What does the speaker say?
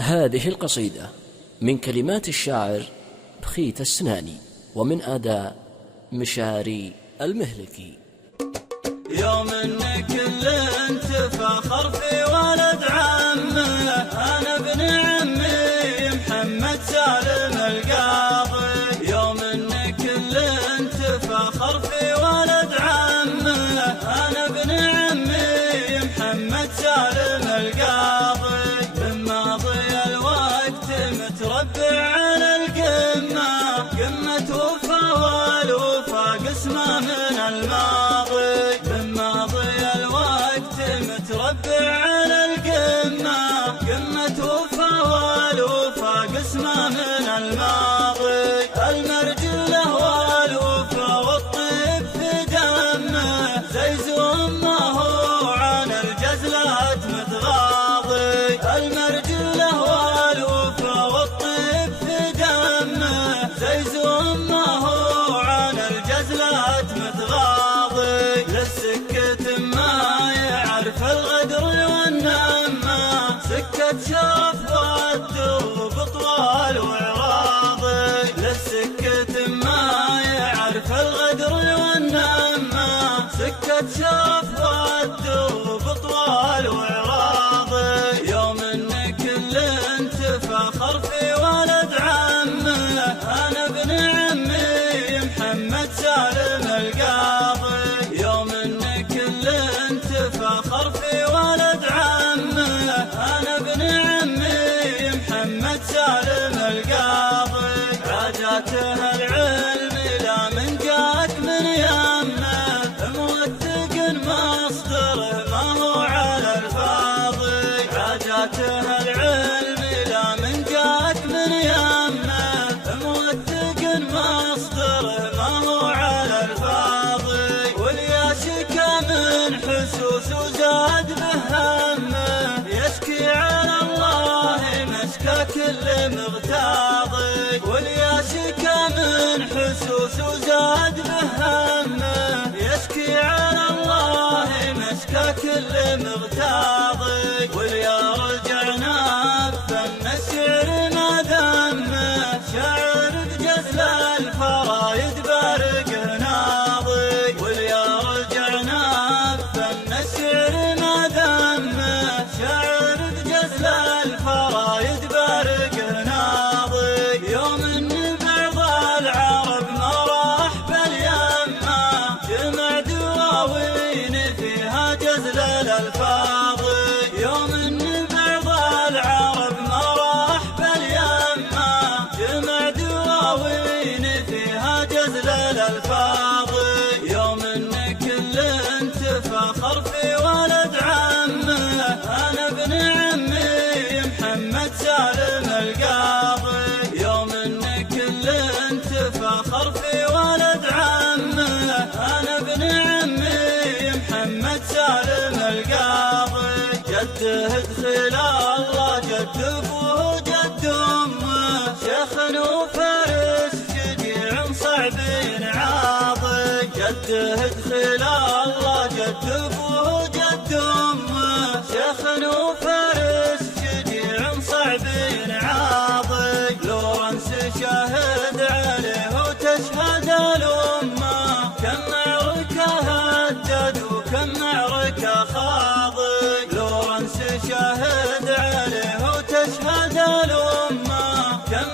هذه القصيدة من كلمات الشاعر بخيت السناني ومن أداء مشاري المهلكي. يوم ان كل تفاخر في ولد عمه، انا ابن عمي محمد سالم القاضي. يوم ان كل تفاخر في ولد عمه، انا ابن عمي محمد سالم القاضي. من ماضي الوقت متربع على القمه، قمه وفا والوفا قسمه من الماضي. متربع على القمة، قمة وفا والوفا قسمة من الماضي. المرجلة والوفا والطيب في دمه، زيز أمه عن الجزلات متغاضي. المرجلة والوفا والطيب في دمه، زيز أمه عن الجزلات متغاضي. للسكة ما يعرف الغدر والنمة، سكة شرف والدرب طوال وعراضي. للسكة ما يعرف الغدر والنمة، سكة شرف والدرب طوال وعراضي. يوم ان كل تفاخر في ولد عمه، انا ابن عمي محمد سالم القاضي. يوم ان كل تفاخر في ولد عمه، انا ابن عمي محمد سالم القاضي. عاداته العلم لا من جاك من يمه، موثق مصدره ما هو على الفاضي. عاداته العلم لا من جاك من يمه، موثق مصدره ما هو على الفاضي. والياشكى من حسوس وزاد بهمه، يشكي على الله مشكى كل مغتاضي. والياشكى من حسوس وزاد بهمه، يشكي على الله مشكى كل مغتاضي. واليا رجعنا بفن الشعر ما ذمه، شاعر بجزل الفرايد بارقه ناضي. واليا رجعنا بفن الشعر ما ذمه، شاعر بجزل الفرايد بارقه ناضي. يوم ان بعض العرب ما راح باليمه، جمع دواوين فيها جزل الالفاظي. يوم ان بعض العرب ما راح باليمه، جمع دواوين فيها جزل الالفاظي. يوم ان كل تفاخر في ولد عمه، انا ابن عمي محمد سالم القاضي. يوم ان كل تفاخر في ولد عمه، انا ابن عمي محمد سالم القاضي. جده ادخل الله جد ابوه جد امه، شيخ وفارس شجيع صعب عاضي. جده ادخل الله جد ابوه جد امه، شيخ وفارس شجيع صعب عاضي. لورنس شاهد عليه وتشهد الامه، كم معركه هدد وكم معركه خاضي. لورنس شاهد عليه وتشهد الامه، كم